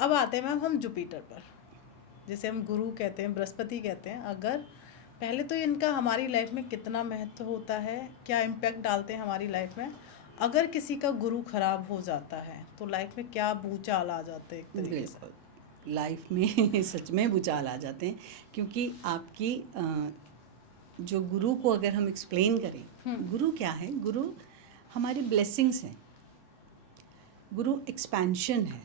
अब आते हैं मैम हम जुपिटर पर, जिसे हम गुरु कहते हैं, बृहस्पति कहते हैं। अगर पहले तो इनका हमारी लाइफ में कितना महत्व होता है, क्या इम्पैक्ट डालते हैं हमारी लाइफ में। अगर किसी का गुरु खराब हो जाता है तो लाइफ में क्या भूचाल आ जाते हैं एक तरीके से। बिल्कुल लाइफ में सच में भूचाल आ जाते हैं, क्योंकि आपकी जो गुरु को अगर हम एक्सप्लेन करें, गुरु क्या है? गुरु हमारी ब्लेसिंग्स हैं, गुरु एक्सपेंशन है,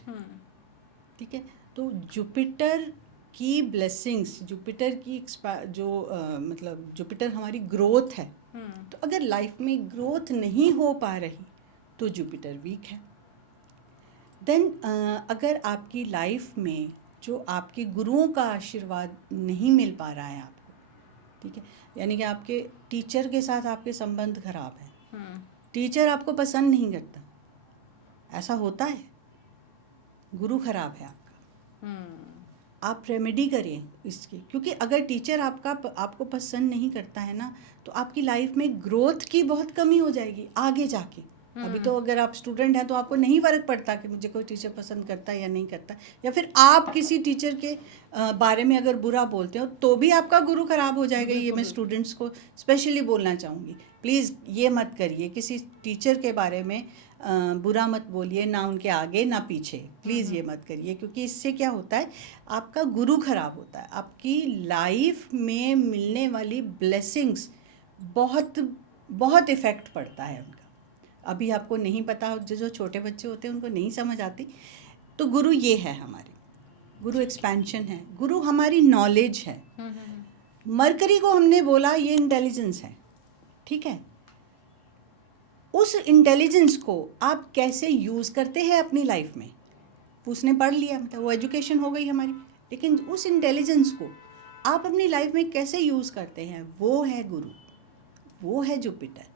ठीक है। तो जुपिटर की ब्लेसिंग्स, जुपिटर की मतलब जुपिटर हमारी ग्रोथ है। तो अगर लाइफ में ग्रोथ नहीं हो पा रही तो जुपिटर वीक है। देन अगर आपकी लाइफ में जो आपके गुरुओं का आशीर्वाद नहीं मिल पा रहा है आपको, ठीक है, यानी कि आपके टीचर के साथ आपके संबंध खराब हैं, टीचर आपको पसंद नहीं करता, ऐसा होता है, गुरु खराब है आपका, आप रेमेडी करिए इसकी। क्योंकि अगर टीचर आपको पसंद नहीं करता है ना, तो आपकी लाइफ में ग्रोथ की बहुत कमी हो जाएगी आगे जाके। अभी तो अगर आप स्टूडेंट हैं तो आपको नहीं फ़र्क पड़ता कि मुझे कोई टीचर पसंद करता है या नहीं करता, या फिर आप किसी टीचर के बारे में अगर बुरा बोलते हो तो भी आपका गुरु खराब हो जाएगा। ये मैं स्टूडेंट्स को स्पेशली बोलना चाहूँगी, प्लीज़ ये मत करिए, किसी टीचर के बारे में बुरा मत बोलिए, ना उनके आगे ना पीछे, प्लीज़ ये मत करिए। क्योंकि इससे क्या होता है, आपका गुरु खराब होता है, आपकी लाइफ में मिलने वाली ब्लेसिंग्स बहुत बहुत इफ़ेक्ट पड़ता है उनका। अभी आपको नहीं पता, जो छोटे बच्चे होते हैं उनको नहीं समझ आती। तो गुरु ये है हमारे, गुरु एक्सपेंशन है, गुरु हमारी नॉलेज है। मरकरी को हमने बोला ये इंटेलिजेंस है, ठीक है। उस इंटेलिजेंस को आप कैसे यूज़ करते हैं अपनी लाइफ में, उसने पढ़ लिया, मतलब वो एजुकेशन हो गई हमारी, लेकिन उस इंटेलिजेंस को आप अपनी लाइफ में कैसे यूज़ करते हैं, वो है गुरु, वो है जुपिटर।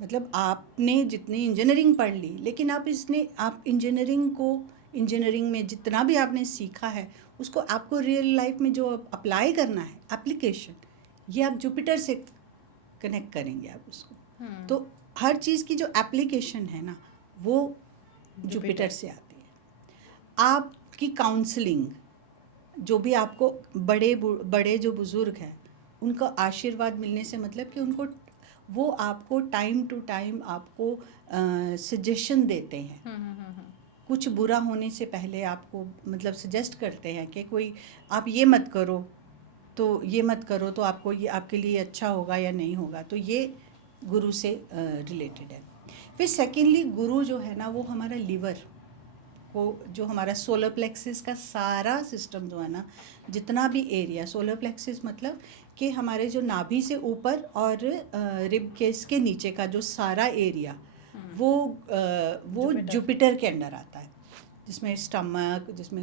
मतलब आपने जितनी इंजीनियरिंग पढ़ ली, लेकिन आप इंजीनियरिंग में जितना भी आपने सीखा है उसको आपको रियल लाइफ में जो अप्लाई करना है, एप्लीकेशन, ये आप जुपिटर से कनेक्ट करेंगे आप उसको। तो हर चीज़ की जो एप्लीकेशन है ना, वो जुपिटर से आती है। आपकी काउंसलिंग, जो भी आपको बड़े जो बुज़ुर्ग हैं उनका आशीर्वाद मिलने से, मतलब कि वो आपको टाइम टू टाइम आपको सजेशन देते हैं। कुछ बुरा होने से पहले आपको मतलब सजेस्ट करते हैं कि कोई आप ये मत करो, तो ये मत करो तो आपको ये आपके लिए अच्छा होगा या नहीं होगा। तो ये गुरु से रिलेटेड है। फिर सेकेंडली गुरु जो है ना, वो हमारा लिवर को, जो हमारा सोलर प्लेक्सिस का सारा सिस्टम जो है ना, जितना भी एरिया, सोलर प्लेक्सिस मतलब कि हमारे जो नाभि से ऊपर और रिब केस के नीचे का जो सारा एरिया, वो जुपिटर के अंडर आता है, जिसमें स्टमक, जिसमें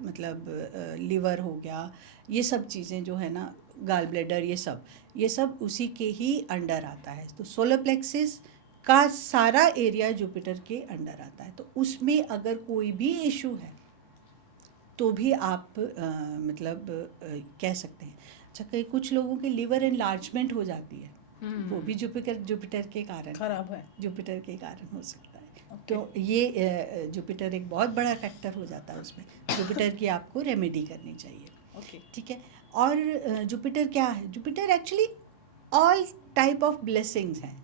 मतलब लिवर हो गया, ये सब चीज़ें जो है ना, गाल ब्लैडर, ये सब उसी के ही अंडर आता है। तो सोलर प्लेक्सिस का सारा एरिया जुपिटर के अंडर आता है। तो उसमें अगर कोई भी इशू है तो भी आप कह सकते हैं। अच्छा, कई कुछ लोगों के लिवर एनलार्जमेंट हो जाती है, वो भी जुपिटर के कारण खराब है, जुपिटर के कारण हो सकता है। तो ये जुपिटर एक बहुत बड़ा फैक्टर हो जाता है उसमें। जुपिटर की आपको रेमेडी करनी चाहिए, ठीक है। और जुपिटर क्या है? Jupiter actually all type of blessings हैं।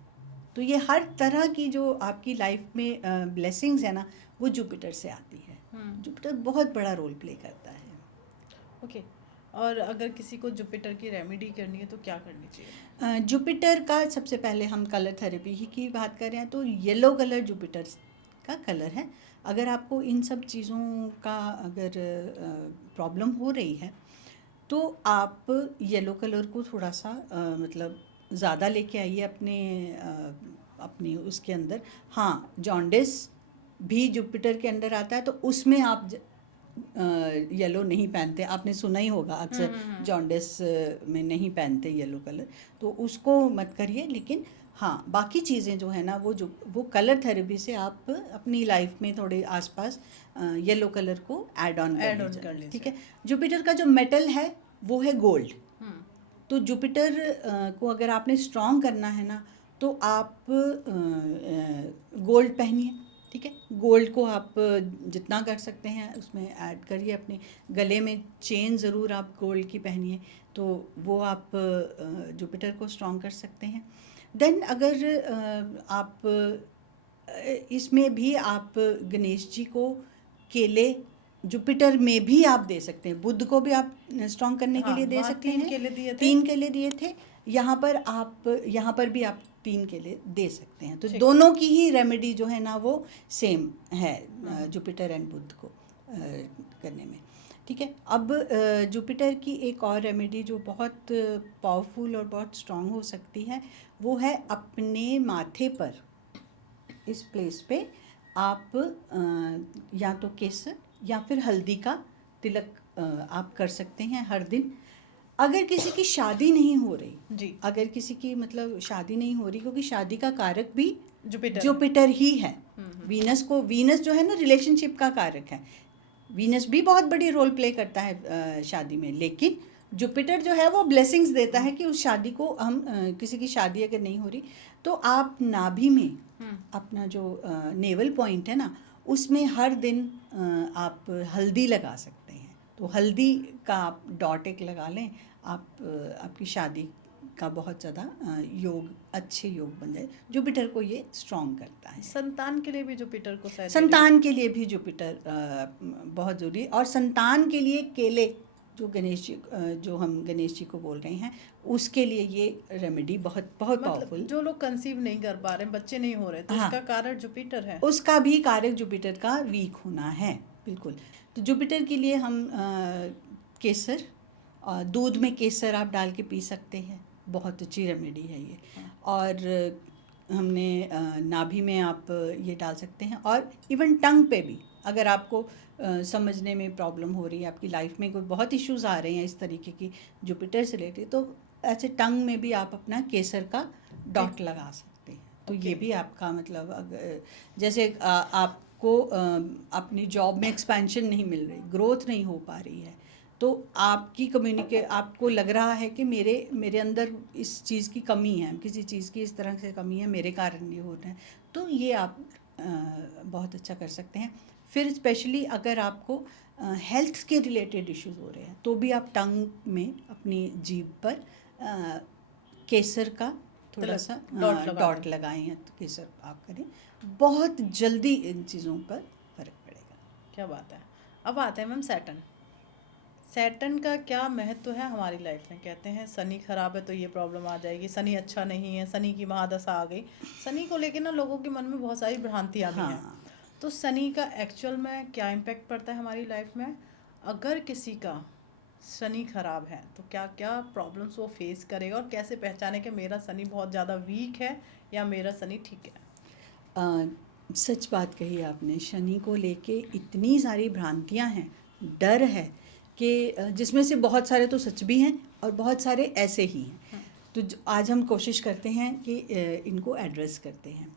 तो ये हर तरह की जो आपकी लाइफ में ब्लेसिंग्स है ना, वो जुपिटर से आती है। जुपिटर बहुत बड़ा रोल प्ले करता है। और अगर किसी को जुपिटर की रेमेडी करनी है तो क्या करनी चाहिए? जुपिटर का सबसे पहले हम कलर थेरेपी ही की बात कर रहे हैं, तो येलो कलर जुपिटर का कलर है। अगर आपको इन सब चीज़ों का अगर प्रॉब्लम हो रही है तो आप येलो कलर को थोड़ा सा मतलब ज़्यादा लेके आइए अपने उसके अंदर। हाँ, जॉन्डिस भी जुपिटर के अंदर आता है, तो उसमें आप येलो नहीं पहनते, आपने सुना ही होगा अक्सर जॉन्डिस में नहीं पहनते येलो कलर, तो उसको मत करिए। लेकिन हाँ, बाकी चीज़ें जो है ना, वो कलर थेरेपी से आप अपनी लाइफ में थोड़े आसपास येलो कलर को ऐड ऑन कर लीजिए, ठीक है। जुपिटर का जो मेटल है वो है गोल्ड। तो जुपिटर को अगर आपने स्ट्रॉन्ग करना है ना, तो आप गोल्ड पहनिए, ठीक है। गोल्ड को आप जितना कर सकते हैं उसमें ऐड करिए, अपने गले में चेन ज़रूर आप गोल्ड की पहनिए, तो वो आप जुपिटर को स्ट्रॉन्ग कर सकते हैं। देन अगर आप इसमें भी आप गणेश जी को केले जुपिटर में भी आप दे सकते हैं, बुध को भी आप स्ट्रॉन्ग करने के लिए दे सकते हैं। 3 केले दिए थे। 3 केले दिए थे, यहाँ पर भी आप 3 केले दे सकते हैं। तो दोनों की ही रेमेडी जो है ना वो सेम है जुपिटर एंड बुध को करने में, ठीक है। अब जुपिटर की एक और रेमेडी जो बहुत पावरफुल और बहुत स्ट्रॉन्ग हो सकती है, वो है अपने माथे पर, इस प्लेस पे आप या तो केसर या फिर हल्दी का तिलक आप कर सकते हैं हर दिन। अगर किसी की शादी नहीं हो रही जी, अगर किसी की मतलब शादी नहीं हो रही, क्योंकि शादी का कारक भी जुपिटर जुपिटर ही है। वीनस जो है ना रिलेशनशिप का कारक है, वीनस भी बहुत बड़ी रोल प्ले करता है शादी में, लेकिन जुपिटर जो है वो ब्लेसिंग्स देता है कि उस शादी को हम किसी की शादी अगर नहीं हो रही तो आप नाभि में अपना जो नेवल पॉइंट है ना, उसमें हर दिन आप हल्दी लगा सकते हैं। तो हल्दी का आप डॉट एक लगा लें, आप आपकी शादी का बहुत ज़्यादा योग, अच्छे योग बन जाए। जुपिटर को ये स्ट्रॉन्ग करता है। संतान के लिए भी जुपिटर को शायद संतान के लिए भी जुपिटर बहुत ज़रूरी, और संतान के लिए केले जो गणेश जी जो हम गणेश जी को बोल रहे हैं, उसके लिए ये रेमेडी बहुत बहुत पावरफुल। मतलब जो लोग कंसीव नहीं कर पा रहे, बच्चे नहीं हो रहे, तो हाँ, उसका कारण जुपिटर है। उसका भी कारक जुपिटर का वीक होना है, बिल्कुल। तो जुपिटर के लिए हम केसर, दूध में केसर आप डाल के पी सकते हैं, बहुत अच्छी रेमेडी है ये। और हमने नाभि में आप ये डाल सकते हैं, और इवन टंग पे भी अगर आपको समझने में प्रॉब्लम हो रही है, आपकी लाइफ में कोई बहुत इश्यूज आ रहे हैं इस तरीके की जुपिटर से रिलेटेड, तो ऐसे टंग में भी आप अपना केसर का डॉट लगा सकते हैं। तो ये भी आपका मतलब अगर जैसे आपको अपनी जॉब में एक्सपेंशन नहीं मिल रही, ग्रोथ नहीं हो पा रही है, तो आपकी आपको लग रहा है कि मेरे अंदर इस चीज़ की कमी है, किसी चीज़ की इस तरह से कमी है, मेरे कारण ये हो रहा है, तो ये आप बहुत अच्छा कर सकते हैं। फिर स्पेशली अगर आपको हेल्थ के रिलेटेड इश्यूज हो रहे हैं, तो भी आप टंग में अपनी जीभ पर केसर का थोड़ा सा डॉट लगाएं या तो केसर आप करें, बहुत जल्दी इन चीज़ों पर फर्क पड़ेगा। क्या बात है। अब आते हैं मैम सैटर्न का क्या महत्व है हमारी लाइफ में। कहते हैं शनि खराब है तो ये प्रॉब्लम आ जाएगी, शनि अच्छा नहीं है, शनि की महादशा आ गई। शनि को लेकर ना लोगों के मन में बहुत सारी भ्रांतियाँ भी हैं। तो शनि का एक्चुअल में क्या इम्पैक्ट पड़ता है हमारी लाइफ में। अगर किसी का शनि खराब है तो क्या क्या प्रॉब्लम्स वो फेस करेगा, और कैसे पहचाने कि मेरा शनि बहुत ज़्यादा वीक है या मेरा शनि ठीक है। सच बात कही आपने, शनि को लेके इतनी सारी भ्रांतियां हैं, डर है कि जिसमें से बहुत सारे तो सच भी हैं और बहुत सारे ऐसे ही हैं। तो आज हम कोशिश करते हैं कि इनको एड्रेस करते हैं।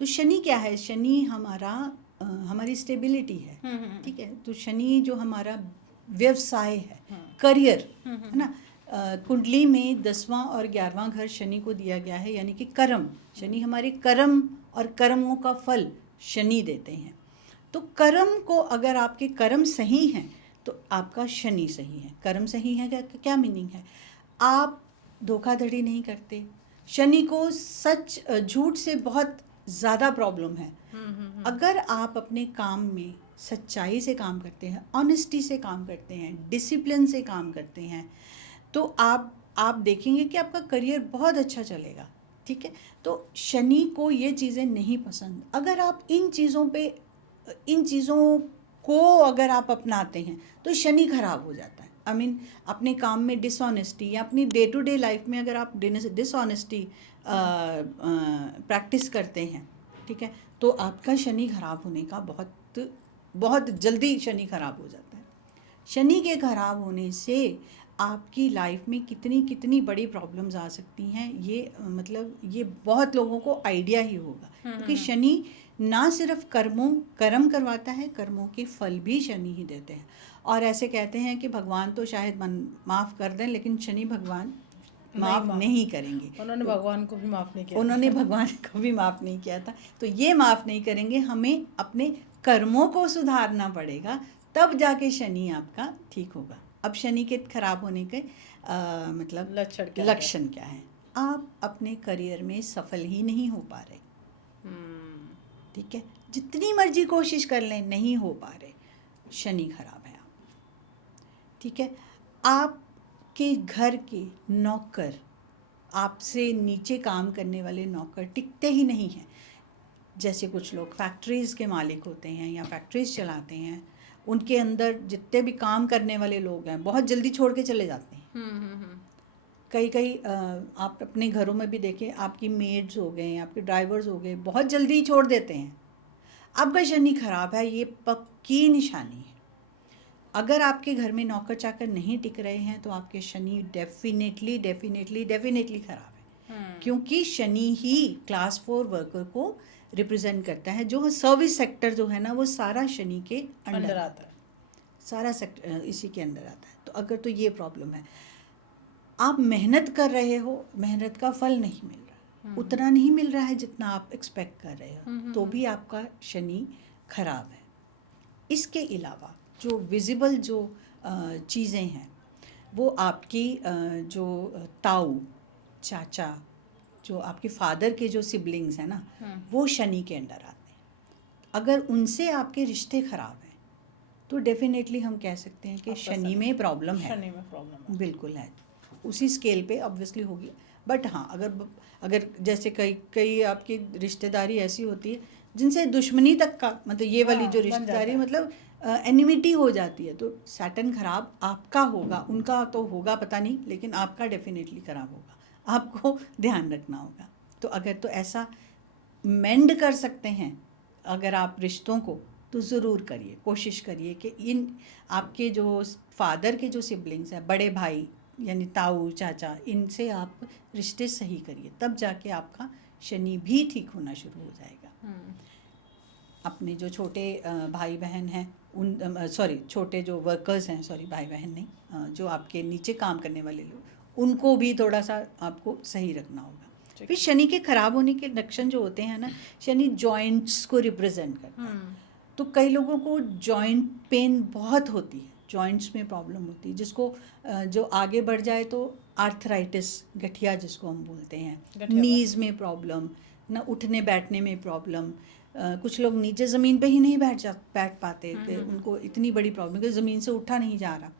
तो शनि क्या है? शनि हमारी स्टेबिलिटी है, ठीक है। तो शनि जो हमारा व्यवसाय है, करियर है ना, कुंडली में 10वां और 11वां घर शनि को दिया गया है, यानी कि कर्म। शनि हमारे कर्म और कर्मों का फल शनि देते हैं। तो कर्म को, अगर आपके कर्म सही हैं तो आपका शनि सही है। कर्म सही है क्या मीनिंग है? आप धोखाधड़ी नहीं करते। शनि को सच झूठ से बहुत ज़्यादा प्रॉब्लम है। अगर आप अपने काम में सच्चाई से काम करते हैं, ऑनेस्टी से काम करते हैं, डिसिप्लिन से काम करते हैं, तो आप देखेंगे कि आपका करियर बहुत अच्छा चलेगा, ठीक है। तो शनि को ये चीज़ें नहीं पसंद। अगर आप इन चीज़ों को अगर आप अपनाते हैं तो शनि खराब हो जाता है। अपने काम में डिसऑनेस्टी, या अपनी डे टू डे लाइफ में अगर आप डिसऑनेस्टी प्रैक्टिस करते हैं, ठीक है, तो आपका शनि खराब होने का बहुत जल्दी शनि खराब हो जाता है। शनि के खराब होने से आपकी लाइफ में कितनी बड़ी प्रॉब्लम्स आ सकती हैं, ये बहुत लोगों को आइडिया ही होगा। क्योंकि शनि ना सिर्फ कर्म करवाता है, कर्मों के फल भी शनि ही देते हैं। और ऐसे कहते हैं कि भगवान तो शायद माफ़ कर दें, लेकिन शनि भगवान माफ नहीं करेंगे। उन्होंने भगवान को भी माफ नहीं किया। उन्होंने भगवान को भी माफ नहीं किया था, तो ये माफ नहीं करेंगे। हमें अपने कर्मों को सुधारना पड़ेगा, तब जाके शनि आपका ठीक होगा। अब शनि के खराब होने के मतलब लक्षण क्या है? आप अपने करियर में सफल ही नहीं हो पा रहे, ठीक है, जितनी मर्जी कोशिश कर लें नहीं हो पा रहे, शनि खराब है आप, ठीक है। आपके घर के नौकर, आपसे नीचे काम करने वाले नौकर टिकते ही नहीं हैं। जैसे कुछ लोग फैक्ट्रीज़ के मालिक होते हैं या फैक्ट्रीज़ चलाते हैं, उनके अंदर जितने भी काम करने वाले लोग हैं बहुत जल्दी छोड़ के चले जाते हैं। कई आप अपने घरों में भी देखें, आपकी मेड्स हो गए, आपके ड्राइवर्स हो गए, बहुत जल्दी ही छोड़ देते हैं। आपका शनि खराब है, ये पक्की निशानी है। अगर आपके घर में नौकर चाकर नहीं टिक रहे हैं तो आपके शनि डेफिनेटली खराब है, क्योंकि शनि ही क्लास 4 वर्कर को रिप्रेजेंट करता है। जो सर्विस सेक्टर जो है ना, वो सारा शनि के अंडर आता है, सारा सेक्टर इसी के अंदर आता है। तो अगर तो ये प्रॉब्लम है, आप मेहनत कर रहे हो, मेहनत का फल नहीं मिल रहा, उतना नहीं मिल रहा है जितना आप एक्सपेक्ट कर रहे हो, तो भी आपका शनि खराब है। इसके अलावा जो विजिबल जो चीज़ें हैं, वो आपकी जो ताऊ चाचा, जो आपके फादर के जो सिबलिंग्स हैं ना, वो शनि के अंडर आते हैं। अगर उनसे आपके रिश्ते खराब हैं तो डेफिनेटली हम कह सकते हैं कि शनि में प्रॉब्लम है, शनि में प्रॉब्लम बिल्कुल है। उसी स्केल पे ऑब्वियसली होगी, बट हाँ, अगर जैसे कई आपकी रिश्तेदारी ऐसी होती है जिनसे दुश्मनी तक का, मतलब ये वाली जो रिश्तेदारी मतलब एनिमिटी हो जाती है, तो सैटर्न खराब आपका होगा, उनका तो होगा पता नहीं, लेकिन आपका डेफिनेटली खराब होगा, आपको ध्यान रखना होगा। तो अगर तो ऐसा मेंड कर सकते हैं अगर आप रिश्तों को, तो ज़रूर करिए, कोशिश करिए कि इन आपके जो फादर के जो सिबलिंग्स हैं, बड़े भाई यानी ताऊ चाचा, इनसे आप रिश्ते सही करिए, तब जाके आपका शनि भी ठीक होना शुरू हो जाएगा। अपने जो छोटे भाई बहन हैं, छोटे जो वर्कर्स हैं, भाई बहन नहीं, जो आपके नीचे काम करने वाले लोग, उनको भी थोड़ा सा आपको सही रखना होगा। फिर शनि के खराब होने के लक्षण जो होते हैं ना, शनि जॉइंट्स को रिप्रेजेंट करता है। तो कई लोगों को जॉइंट पेन बहुत होती है, जॉइंट्स में प्रॉब्लम होती है, जिसको जो आगे बढ़ जाए तो आर्थराइटिस, गठिया जिसको हम बोलते हैं, नीज़ में प्रॉब्लम ना, उठने बैठने में प्रॉब्लम। कुछ लोग नीचे ज़मीन पे ही नहीं बैठ पाते, उनको इतनी बड़ी प्रॉब्लम कि ज़मीन से उठा नहीं जा रहा।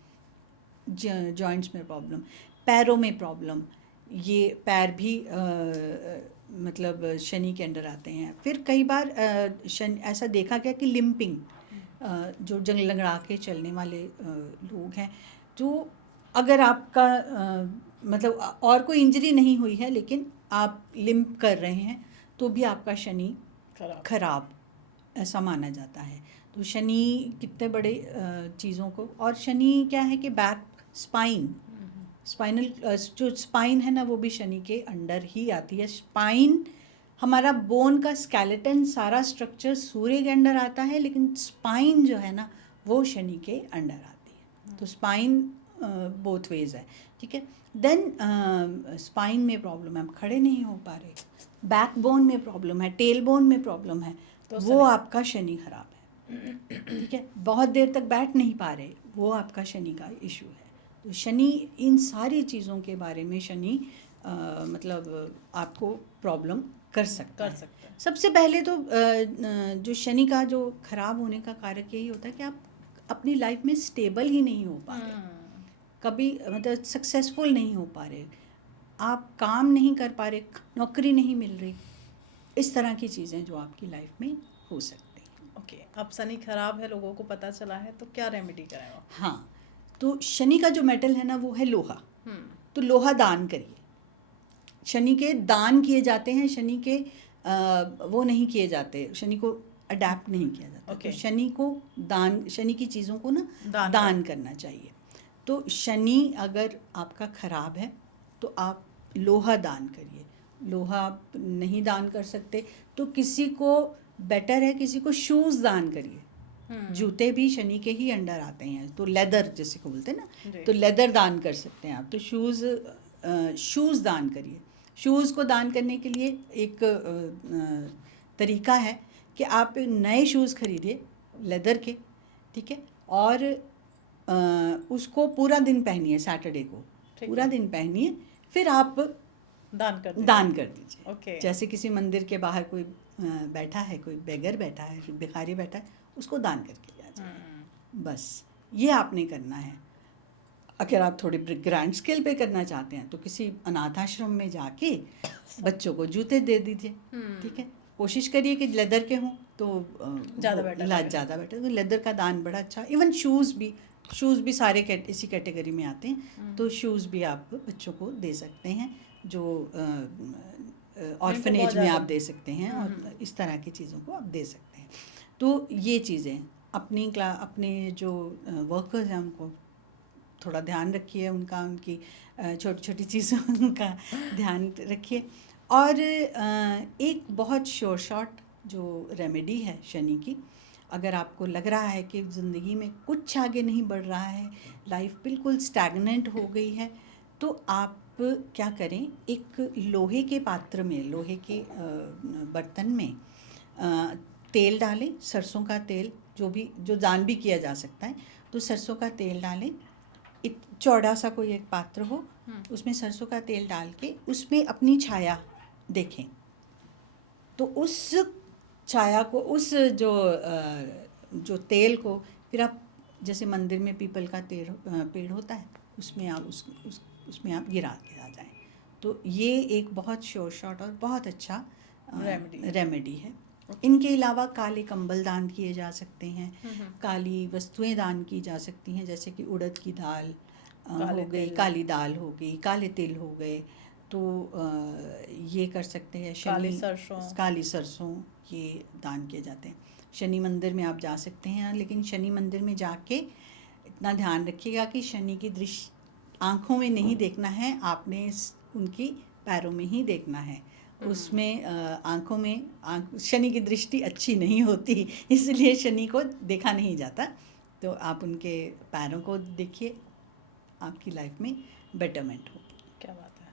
जॉइंट्स में प्रॉब्लम, पैरों में प्रॉब्लम, ये पैर भी मतलब शनि के अंडर आते हैं। फिर कई बार शनि ऐसा देखा गया कि लिम्पिंग, जो जंग लंगड़ा के चलने वाले लोग हैं, जो अगर आपका मतलब और कोई इंजरी नहीं हुई है लेकिन आप लिम्प कर रहे हैं, तो भी आपका शनि खराब ऐसा माना जाता है। तो शनि कितने बड़े चीज़ों को, और शनि क्या है कि बैक स्पाइनल जो स्पाइन है ना, वो भी शनि के अंडर ही आती है। स्पाइन हमारा बोन का स्केलेटन, सारा स्ट्रक्चर सूर्य के अंडर आता है, लेकिन स्पाइन जो है ना, वो शनि के अंडर आती है। तो स्पाइन बोथ वेज है, ठीक है। देन स्पाइन में प्रॉब्लम है, हम खड़े नहीं हो पा रहे, बैक बोन में प्रॉब्लम है, टेल बोन में प्रॉब्लम है, तो वो आपका शनि खराब है, ठीक है। बहुत देर तक बैठ नहीं पा रहे, वो आपका शनि का इशू है। तो शनि इन सारी चीज़ों के बारे में शनि मतलब आपको प्रॉब्लम कर सकता है। सबसे पहले तो जो शनि का जो खराब होने का कारक यही होता है कि आप अपनी लाइफ में स्टेबल ही नहीं हो पा रहे, कभी मतलब सक्सेसफुल नहीं हो पा रहे, आप काम नहीं कर पा रहे, नौकरी नहीं मिल रही, इस तरह की चीज़ें जो आपकी लाइफ में हो सकती हैं। ओके, अब शनि खराब है, लोगों को पता चला है, तो क्या रेमेडी करें? हाँ, तो शनि का जो मेटल है ना, वो है लोहा। तो लोहा दान करिए। शनि के दान किए जाते हैं, शनि के वो नहीं किए जाते, शनि को अडैप्ट नहीं किया जाता। तो शनि को दान, शनि की चीज़ों को ना दान करना चाहिए। तो शनि अगर आपका ख़राब है तो आप लोहा दान करिए। लोहा आप नहीं दान कर सकते तो किसी को बेटर है, किसी को शूज़ दान करिए। जूते भी शनि के ही अंडर आते हैं, तो लेदर जिसे को बोलते हैं ना, तो लेदर दान कर सकते हैं आप। तो शूज़ शूज़ दान करिए। शूज़ को दान करने के लिए एक तरीका है कि आप नए शूज़ खरीदिए लेदर के, ठीक है, और उसको पूरा दिन पहनिए, सैटरडे को ठीक पूरा है। दिन पहनिए, फिर आप दान कर दीजिए। दान कर दीजिए। ओके। जैसे किसी मंदिर के बाहर कोई बैठा है, कोई बेगर बैठा है, भिखारी बैठा है, उसको दान करके आ जाइए। बस ये आपने करना है। अगर आप थोड़े ग्रैंड स्केल पे करना चाहते हैं तो किसी अनाथ आश्रम में जाके बच्चों को जूते दे दीजिए, ठीक है। कोशिश करिए कि लेदर के हों तो ज़्यादा बेटर लगेगा। ज़्यादा बेटर, लेदर का दान बड़ा अच्छा। इवन शूज़ भी सारे इसी कैटेगरी में आते हैं, तो शूज़ भी आप बच्चों को दे सकते हैं, जो ऑर्फनेज में ज़्यादा। आप दे सकते हैं, और इस तरह की चीज़ों को आप दे सकते हैं। तो ये चीज़ें अपने जो वर्कर्स हैं उनको थोड़ा ध्यान रखिए, उनकी छोटी छोटी चीज़ों का ध्यान रखिए। और एक बहुत शॉर्ट जो रेमेडी है शनि की, अगर आपको लग रहा है कि ज़िंदगी में कुछ आगे नहीं बढ़ रहा है, लाइफ बिल्कुल स्टैगनेंट हो गई है, तो आप क्या करें, एक लोहे के पात्र में, लोहे के बर्तन में तेल डालें, सरसों का तेल, जो दान भी किया जा सकता है, तो सरसों का तेल डालें। चौड़ा सा कोई एक पात्र हो, उसमें सरसों का तेल डाल के उसमें अपनी छाया देखें, तो उस छाया को, उस जो तेल को फिर आप, जैसे मंदिर में पीपल का पेड़ होता है, उसमें आप उसमें आप गिरा के आ जाएं। तो ये एक बहुत शॉर्ट और बहुत अच्छा रेमेडी है। इनके अलावा काले कंबल दान किए जा सकते हैं, काली वस्तुएं दान की जा सकती हैं, जैसे कि उड़द की दाल हो गई, काली दाल हो गई, काले तिल हो गए, तो ये कर सकते हैं। काली सरसों ये दान किए जाते हैं। शनि मंदिर में आप जा सकते हैं, लेकिन शनि मंदिर में जाके इतना ध्यान रखिएगा कि शनि की दृष्टि आँखों में नहीं देखना है, आपने उनकी पैरों में ही देखना है। उसमें आँखों में शनि की दृष्टि अच्छी नहीं होती, इसलिए शनि को देखा नहीं जाता। तो आप उनके पैरों को देखिए, आपकी लाइफ में बेटरमेंट होगी। क्या बात है।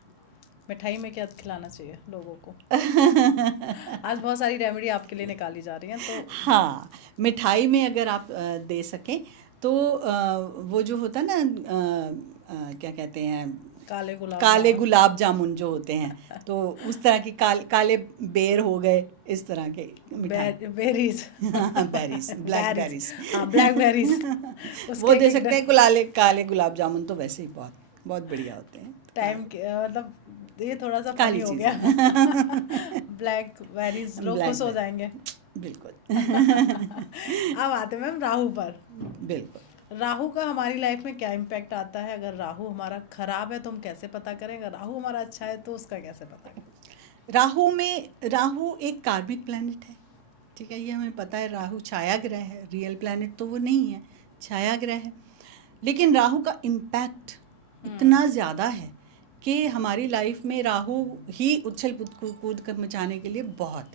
मिठाई में क्या खिलाना चाहिए लोगों को? आज बहुत सारी रेमेडी आपके लिए निकाली जा रही हैं, तो हाँ, मिठाई में अगर आप दे सकें तो वो जो होता है ना, क्या कहते हैं, काले गुलाब जामुन जो होते हैं, तो उस तरह की काले बेर हो गए, इस तरह के बेरीज बेरीज, ब्लैकबेरीज, ब्लैकबेरीज वो दे सकते हैं। काले गुलाब जामुन तो वैसे ही बहुत बहुत बढ़िया होते हैं। टाइम मतलब ये थोड़ा सा फनी हो गया। ब्लैकबेरीज लोग खुश हो जाएंगे। बिल्कुल। अब आते हैं मैम राहु पर। बिल्कुल। राहु का हमारी लाइफ में क्या इम्पैक्ट आता है? अगर राहु हमारा खराब है तो हम कैसे पता करें? अगर राहु हमारा अच्छा है तो उसका कैसे पता करें? राहु एक कार्मिक प्लैनेट है, ठीक है, ये हमें पता है। राहु छाया ग्रह है, रियल प्लैनेट तो वो नहीं है, छाया ग्रह है। लेकिन राहु का इम्पैक्ट इतना ज़्यादा है कि हमारी लाइफ में राहु ही उछल कूद कर मचाने के लिए बहुत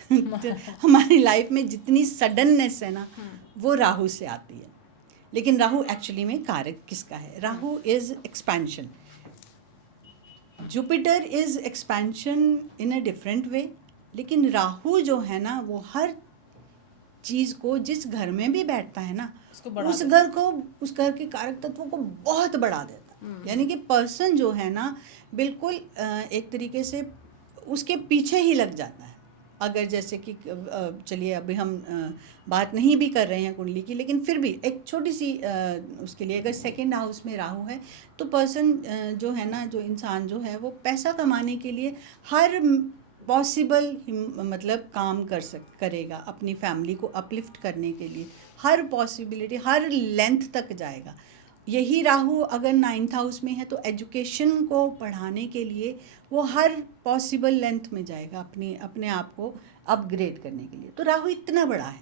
है। हमारी लाइफ में जितनी सडननेस है ना, वो राहु से आती है। लेकिन राहु एक्चुअली में कारक किसका है? Rahu is expansion, Jupiter is expansion in a different way. लेकिन राहु जो है ना, वो हर चीज़ को, जिस घर में भी बैठता है ना, उस घर के कारक तत्वों को बहुत बढ़ा देता है। यानी कि पर्सन जो है ना, बिल्कुल एक तरीके से उसके पीछे ही लग जाता है। अगर जैसे कि चलिए अभी हम बात नहीं भी कर रहे हैं कुंडली की, लेकिन फिर भी एक छोटी सी उसके लिए, अगर सेकंड हाउस में राहु है तो पर्सन जो है ना, जो इंसान जो है, वो पैसा कमाने के लिए हर पॉसिबल मतलब काम करेगा, अपनी फैमिली को अपलिफ्ट करने के लिए हर पॉसिबिलिटी, हर लेंथ तक जाएगा। यही राहु अगर 9th हाउस में है तो एजुकेशन को पढ़ाने के लिए वो हर पॉसिबल लेंथ में जाएगा, अपने आप को अपग्रेड करने के लिए। तो राहु इतना बड़ा है,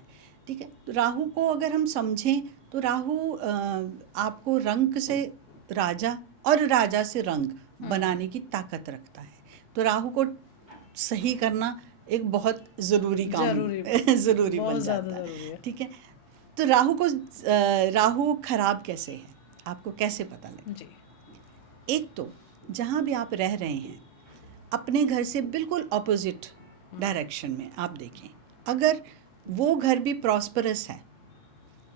ठीक है। तो राहु को अगर हम समझें तो राहु आपको रंग से राजा और राजा से रंग बनाने की ताकत रखता है। तो राहु को सही करना एक बहुत ज़रूरी बन जाता है, ठीक है। तो राहु खराब कैसे है, आपको कैसे पता लगे? जी। एक तो जहाँ भी आप रह रहे हैं अपने घर से बिल्कुल ऑपोजिट डायरेक्शन में आप देखें, अगर वो घर भी प्रॉस्परस है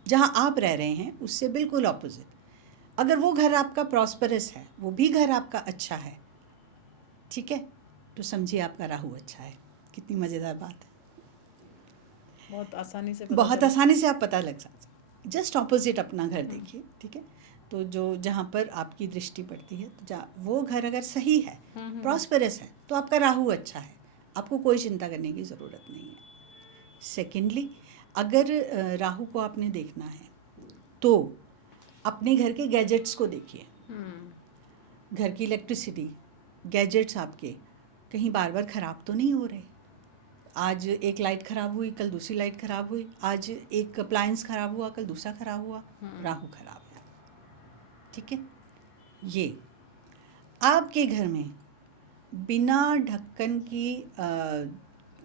जहाँ आप रह रहे हैं उससे बिल्कुल ऑपोजिट, अगर वो घर आपका प्रॉस्परस है, वो भी घर आपका अच्छा है, ठीक है, तो समझिए आपका राहु अच्छा है। कितनी मज़ेदार बात है, बहुत आसानी से बहुत आसानी से आप पता लग सकते हैं। जस्ट ऑपोजिट अपना घर देखिए, ठीक है, तो जो जहाँ पर आपकी दृष्टि पड़ती है, तो जहाँ वो घर अगर सही है, प्रॉस्परस है, तो आपका राहु अच्छा है, आपको कोई चिंता करने की ज़रूरत नहीं है। सेकेंडली, अगर राहु को आपने देखना है तो अपने घर के गैजेट्स को देखिए, घर की इलेक्ट्रिसिटी, गैजेट्स आपके कहीं बार बार ख़राब तो नहीं हो रहे। आज एक लाइट ख़राब हुई, कल दूसरी लाइट ख़राब हुई, आज एक अप्लायंस ख़राब हुआ, कल दूसरा ख़राब हुआ, राहु ख़राब है, ठीक है। ये आपके घर में बिना ढक्कन की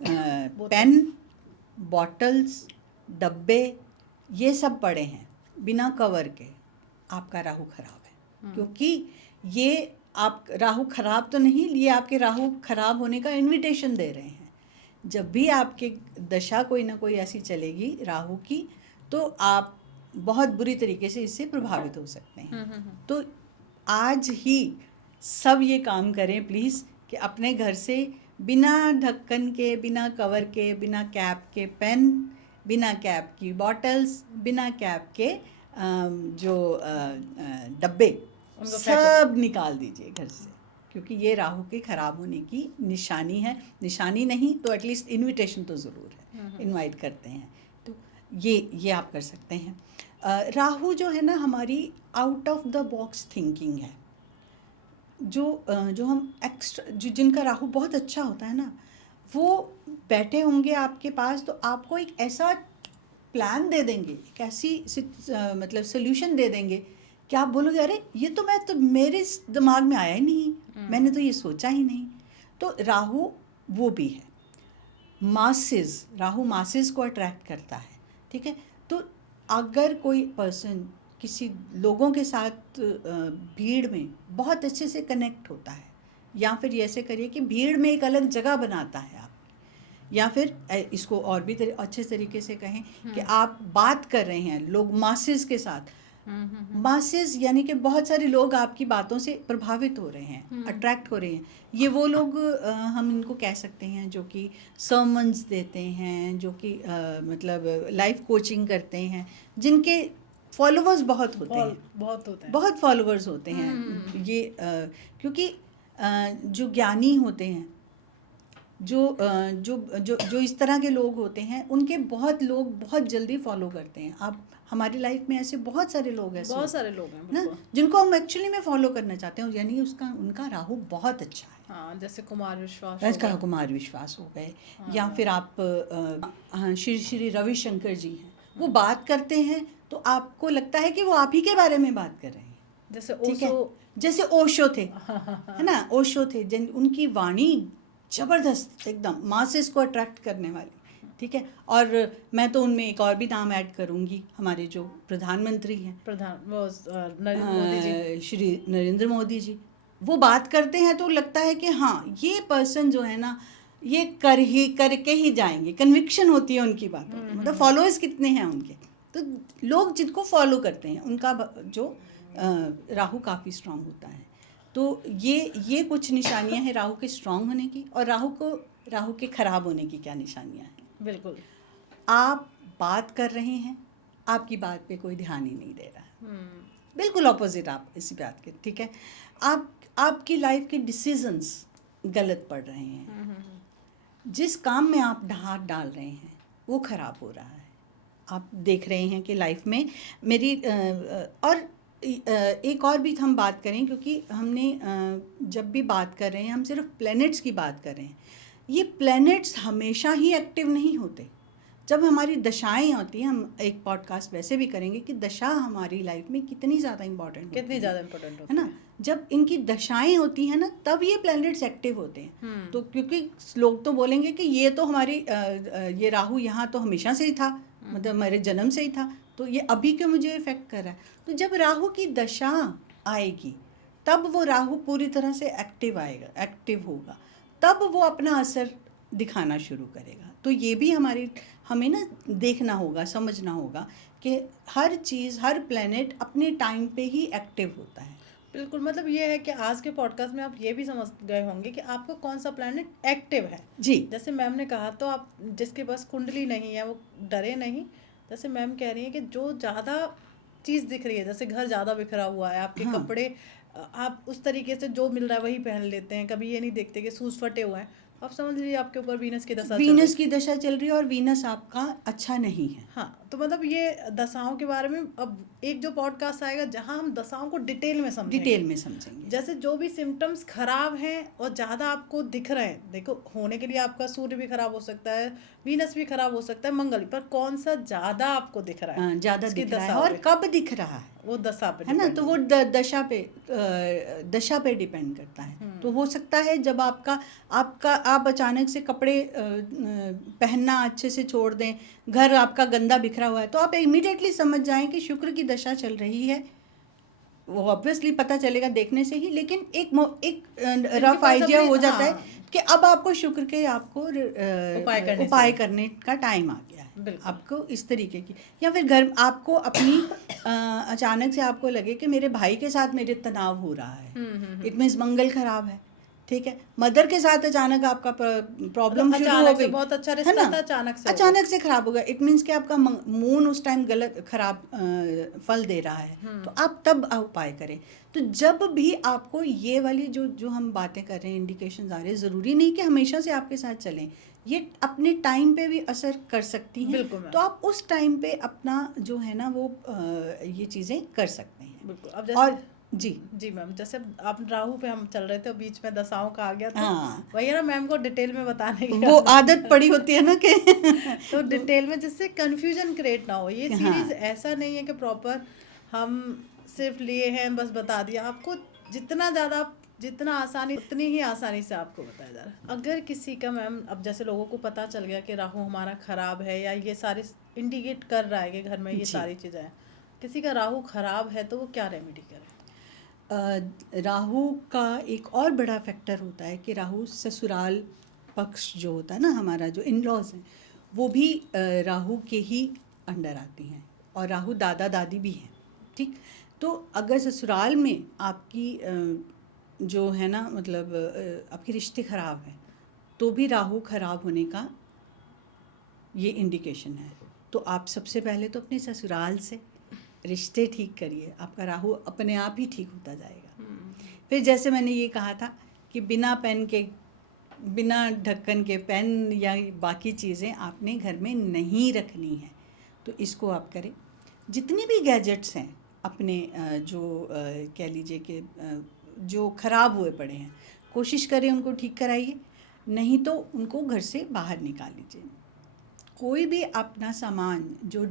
पेन, बॉटल्स, डब्बे ये सब पड़े हैं बिना कवर के, आपका राहु खराब है। क्योंकि ये आप राहु खराब तो नहीं, ये आपके राहु खराब होने का इनविटेशन दे रहे हैं। जब भी आपके दशा कोई ना कोई ऐसी चलेगी राहु की, तो आप बहुत बुरी तरीके से इससे प्रभावित हो सकते हैं। तो आज ही सब ये काम करें प्लीज़ कि अपने घर से बिना ढक्कन के, बिना कवर के, बिना कैप के पेन, बिना कैप की बॉटल्स, बिना कैप के जो डब्बे सब निकाल दीजिए घर से, क्योंकि ये राहु के ख़राब होने की निशानी है। निशानी नहीं तो एटलीस्ट इनविटेशन तो ज़रूर है, इनवाइट करते हैं। तो ये आप कर सकते हैं। राहु जो है ना हमारी out of the box thinking है। जो हम एक्स्ट्रा जिनका राहु बहुत अच्छा होता है ना, वो बैठे होंगे आपके पास तो आपको एक ऐसा प्लान दे देंगे, एक ऐसी मतलब सोल्यूशन दे देंगे कि आप बोलोगे अरे ये तो मेरे दिमाग में आया ही नहीं, मैंने तो ये सोचा ही नहीं। तो राहु वो भी है, मासेस, राहु मासेस को अट्रैक्ट करता है, ठीक है। तो अगर कोई पर्सन किसी लोगों के साथ भीड़ में बहुत अच्छे से कनेक्ट होता है, या फिर ये ऐसे करिए कि भीड़ में एक अलग जगह बनाता है आप, या फिर इसको और भी अच्छे तरीके से कहें कि आप बात कर रहे हैं लोग मासेस के साथ, मासेस यानी कि बहुत सारे लोग आपकी बातों से प्रभावित हो रहे हैं, अट्रैक्ट हो रहे हैं। ये वो लोग हम इनको कह सकते हैं जो कि सर्मन्स देते हैं, जो कि मतलब लाइफ कोचिंग करते हैं, जिनके फॉलोवर्स बहुत होते हैं, बहुत फॉलोवर्स होते हैं। ये क्योंकि जो ज्ञानी होते हैं, जो इस तरह के लोग होते हैं, उनके बहुत लोग बहुत जल्दी फॉलो करते हैं। आप हमारी लाइफ में ऐसे बहुत सारे लोग हैं, बहुत सारे लोग हैं ना, जिनको हम एक्चुअली में फॉलो करना चाहते हैं, यानी उनका राहु बहुत अच्छा है। हाँ, जैसे कुमार विश्वास हो गए, या फिर आप श्री रविशंकर जी हैं, वो बात करते हैं तो आपको लगता है कि वो आप ही के बारे में बात कर रहे हैं। जैसे ओशो थे, है ना, ओशो थे, उनकी वाणी ज़बरदस्त एकदम मासेस को अट्रैक्ट करने वाली, ठीक है। और मैं तो उनमें एक और भी नाम ऐड करूंगी, हमारे जो प्रधानमंत्री हैं, श्री नरेंद्र मोदी जी, वो बात करते हैं तो लगता है कि हाँ ये पर्सन जो है ना ये करके ही जाएंगे, कन्विक्शन होती है उनकी बातों में। मतलब फॉलोअर्स कितने हैं उनके, तो लोग जिनको फॉलो करते हैं उनका जो राहु काफ़ी स्ट्रांग होता है। तो ये कुछ निशानियां हैं राहु के स्ट्रांग होने की, और राहु के खराब होने की क्या निशानियां हैं। बिल्कुल, आप बात कर रहे हैं, आपकी बात पे कोई ध्यान ही नहीं दे रहा है, बिल्कुल ऑपोजिट आप इसी बात के, ठीक है। आपकी लाइफ के डिसीजंस गलत पड़ रहे हैं, जिस काम में आप हाथ डाल रहे हैं वो ख़राब हो रहा है। आप देख रहे हैं कि लाइफ में मेरी और एक और भी हम बात करें, क्योंकि हमने जब भी बात कर रहे हैं हम सिर्फ प्लैनेट्स की बात कर रहे हैं। ये प्लैनेट्स हमेशा ही एक्टिव नहीं होते। जब हमारी दशाएं होती हैं, हम एक पॉडकास्ट वैसे भी करेंगे कि दशा हमारी लाइफ में कितनी ज़्यादा इम्पोर्टेंट है ना। जब इनकी दशाएं होती हैं ना, तब ये प्लैनेट्स एक्टिव होते हैं। तो क्योंकि लोग तो बोलेंगे कि ये तो हमारी ये राहु यहाँ तो हमेशा से ही था, मतलब हमारे जन्म से ही था, तो ये अभी क्यों मुझे इफेक्ट कर रहा है। तो जब राहु की दशा आएगी तब वो राहु पूरी तरह से एक्टिव होगा, तब वो अपना असर दिखाना शुरू करेगा। तो ये भी हमें ना देखना होगा, समझना होगा कि हर चीज़, हर प्लेनेट अपने टाइम पे ही एक्टिव होता है। बिल्कुल, मतलब ये है कि आज के पॉडकास्ट में आप ये भी समझ गए होंगे कि आपको कौन सा प्लैनेट एक्टिव है। जी। जैसे मैम ने कहा, तो आप जिसके पास कुंडली नहीं है वो डरे नहीं। जैसे मैम कह रही है कि जो ज़्यादा चीज़ दिख रही है, जैसे घर ज़्यादा बिखरा हुआ है, आपके हाँ। कपड़े आप उस तरीके से जो मिल रहा है वही पहन लेते हैं, कभी ये नहीं देखते कि शूज़ फटे हुए हैं, आप समझ लीजिए आपके ऊपर वीनस की दशा चल रही वीनस है। की दशा चल रही है और वीनस आपका अच्छा नहीं है। हाँ, तो मतलब ये दशाओं के बारे में अब एक जो पॉडकास्ट आएगा जहाँ हम दशाओं को डिटेल में समझेंगे। डिटेल में समझेंगे। जैसे जो भी सिम्टम्स खराब हैं और ज़्यादा आपको दिख रहे हैं, देखो होने के लिए आपका सूर्य भी खराब हो सकता है, वीनस भी खराब हो सकता है, मंगल भी, पर कौन सा ज़्यादा आपको दिख रहा है, ज़्यादा उसकी दिख रहा है दशा और पे, कब दिख रहा है वो दशा पे है ना। depend तो वो दशा पे डिपेंड करता है। तो हो सकता है जब आप अचानक से कपड़े पहनना अच्छे से छोड़ दें, घर आपका गंदा बिखरा हुआ है, तो आप इमीडिएटली समझ जाएं कि शुक्र की दशा चल रही है। वो ऑब्वियसली पता चलेगा देखने से ही, लेकिन एक रफ पास आइडिया अपनी- हो जाता है हाँ। कि अब आपको शुक्र के उपाय करने का टाइम आ गया है। बिल्कुल। आपको इस तरीके की, या फिर घर आपको अपनी अचानक से आपको लगे कि मेरे भाई के साथ मेरे तनाव हो रहा है, इट मीन्स मंगल खराब है, ठीक है। मदर के साथ अचानक आपका प्रॉब्लम शुरू हो अचानक से गई, बहुत अच्छा है रिश्ता ना, था, अचानक से हो गया। अचानक से खराब हो गया, इट मीन्स कि आपका मून उस टाइम गलत खराब फल दे रहा है। तो आप तब उपाय करें। तो जब भी आपको ये वाली जो हम बातें कर रहे हैं, इंडिकेशन आ रहे हैं, ज़रूरी नहीं कि हमेशा से आपके साथ चलें, ये अपने टाइम पे भी असर कर सकती हैं। बिल्कुल मैम। तो आप उस टाइम पे अपना जो है ना वो ये चीज़ें कर सकते हैं। बिल्कुल। अब जैसे और जी जी मैम, जैसे आप राहु पे हम चल रहे थे, बीच में दशाओं का आ गया, तो हाँ, वही है ना, मैम को डिटेल में बताने की वो आदत पड़ी होती है ना कि तो डिटेल में, जिससे कंफ्यूजन क्रिएट ना हो। ये हाँ। सीरीज ऐसा नहीं है कि प्रॉपर हम सिर्फ लिए हैं बस बता दिया आपको, जितना आसानी, उतनी ही आसानी से आपको बताया जा रहा है। अगर किसी का मैम, अब जैसे लोगों को पता चल गया कि राहु हमारा खराब है, या ये सारे इंडिकेट कर रहा है कि घर में ये जी। सारी चीज़ें हैं, किसी का राहु खराब है, तो वो क्या रेमेडी करे? राहु का एक और बड़ा फैक्टर होता है कि राहु ससुराल पक्ष जो होता है ना, हमारा जो इन लॉज हैं, वो भी राहु के ही अंडर आती हैं, और राहु दादा दादी भी हैं, ठीक। तो अगर ससुराल में आपकी जो है ना, मतलब आपके रिश्ते ख़राब हैं, तो भी राहु खराब होने का ये इंडिकेशन है। तो आप सबसे पहले तो अपने ससुराल से रिश्ते ठीक करिए, आपका राहु अपने आप ही ठीक होता जाएगा। फिर जैसे मैंने ये कहा था कि बिना ढक्कन के पेन या बाकी चीज़ें आपने घर में नहीं रखनी है, तो इसको आप करें। जितने भी गैजेट्स हैं अपने कह लीजिए कि जो ख़राब हुए पड़े हैं, कोशिश करें उनको ठीक कराइए, नहीं तो उनको घर से बाहर निकाल लीजिए। कोई भी अपना सामान जो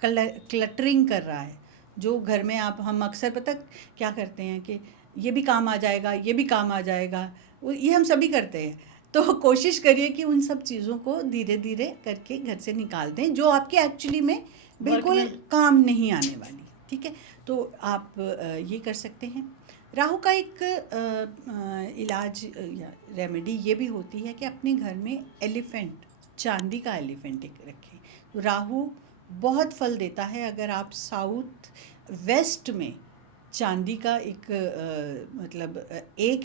क्लटरिंग कर रहा है, जो घर में हम अक्सर पता क्या करते हैं कि ये भी काम आ जाएगा, ये भी काम आ जाएगा, ये हम सभी करते हैं। तो कोशिश करिए कि उन सब चीज़ों को धीरे धीरे करके घर से निकाल दें, जो आपके एक्चुअली में बिल्कुल काम नहीं आने वाली, ठीक है। तो आप ये कर सकते हैं। राहु का एक इलाज या रेमेडी ये भी होती है कि अपने घर में चांदी का एलिफेंट एक रखें। तो राहु बहुत फल देता है अगर आप साउथ वेस्ट में चांदी का एक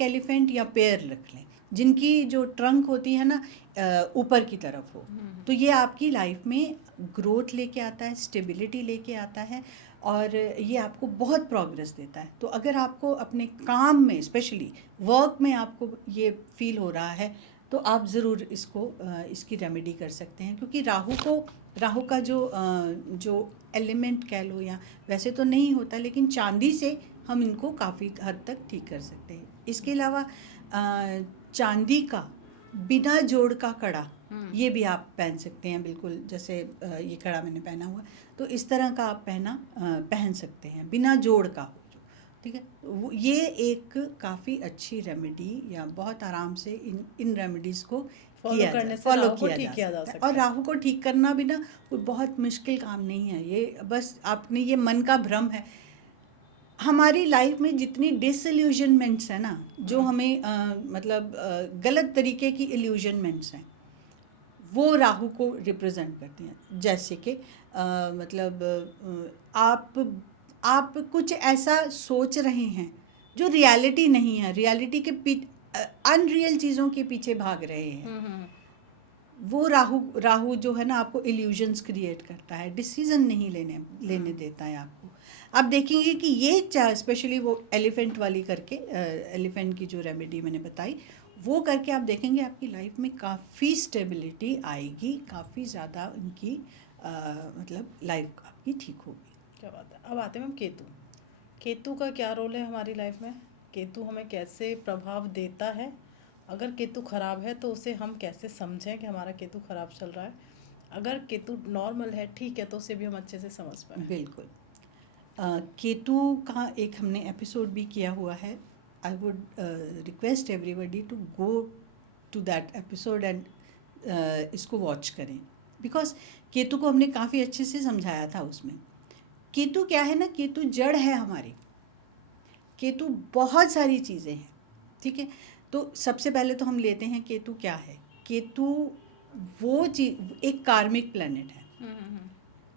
एलिफेंट या पेयर रख लें, जिनकी जो ट्रंक होती है ना ऊपर की तरफ हो, तो ये आपकी लाइफ में ग्रोथ लेके आता है, स्टेबिलिटी लेके आता है, और ये आपको बहुत प्रोग्रेस देता है। तो अगर आपको अपने काम में, स्पेशली वर्क में आपको ये फील हो रहा है, तो आप ज़रूर इसकी रेमेडी कर सकते हैं, क्योंकि राहु का जो एलिमेंट कह लो, या वैसे तो नहीं होता, लेकिन चांदी से हम इनको काफ़ी हद तक ठीक कर सकते हैं। इसके अलावा चांदी का बिना जोड़ का कड़ा, ये भी आप पहन सकते हैं, बिल्कुल जैसे ये कड़ा मैंने पहना हुआ, तो इस तरह का आप पहन सकते हैं बिना जोड़ का, ठीक है। ये एक काफ़ी अच्छी रेमेडी, या बहुत आराम से इन रेमेडीज़ को फॉलो किया जा सकता है। और राहु को ठीक करना भी ना कोई बहुत मुश्किल काम नहीं है। ये बस आपने ये मन का भ्रम है, हमारी लाइफ में जितनी डिसइल्यूजनमेंट्स है ना, जो हमें गलत तरीके की इल्यूजनमेंट्स हैं, वो राहु को रिप्रेजेंट करती हैं। जैसे कि आप कुछ ऐसा सोच रहे हैं जो रियलिटी नहीं है, रियलिटी के अनरियल चीज़ों के पीछे भाग रहे हैं। वो राहु जो है ना, आपको इल्यूजन्स क्रिएट करता है, डिसीजन नहीं लेने देता है आपको। आप देखेंगे कि ये स्पेशली वो एलिफेंट वाली करके, एलिफेंट की जो रेमेडी मैंने बताई, वो करके आप देखेंगे आपकी लाइफ में काफ़ी स्टेबिलिटी आएगी, काफ़ी ज़्यादा उनकी लाइफ आपकी ठीक होगी। क्या बात है। अब आते हैं मैम केतु का क्या रोल है हमारी लाइफ में? केतु हमें कैसे प्रभाव देता है? अगर केतु खराब है तो उसे हम कैसे समझें कि हमारा केतु खराब चल रहा है? अगर केतु नॉर्मल है, ठीक है, तो उसे भी हम अच्छे से समझ पाए। बिल्कुल। केतु का एक हमने एपिसोड भी किया हुआ है। I would request everybody to go to that episode and इसको वॉच करें, बिकॉज केतु को हमने काफ़ी अच्छे से समझाया था उसमें। केतु क्या है ना, केतु जड़ है हमारी। केतु बहुत सारी चीज़ें हैं, ठीक है। तो सबसे पहले तो हम लेते हैं केतु क्या है। केतु वो चीज एक कार्मिक प्लैनेट है।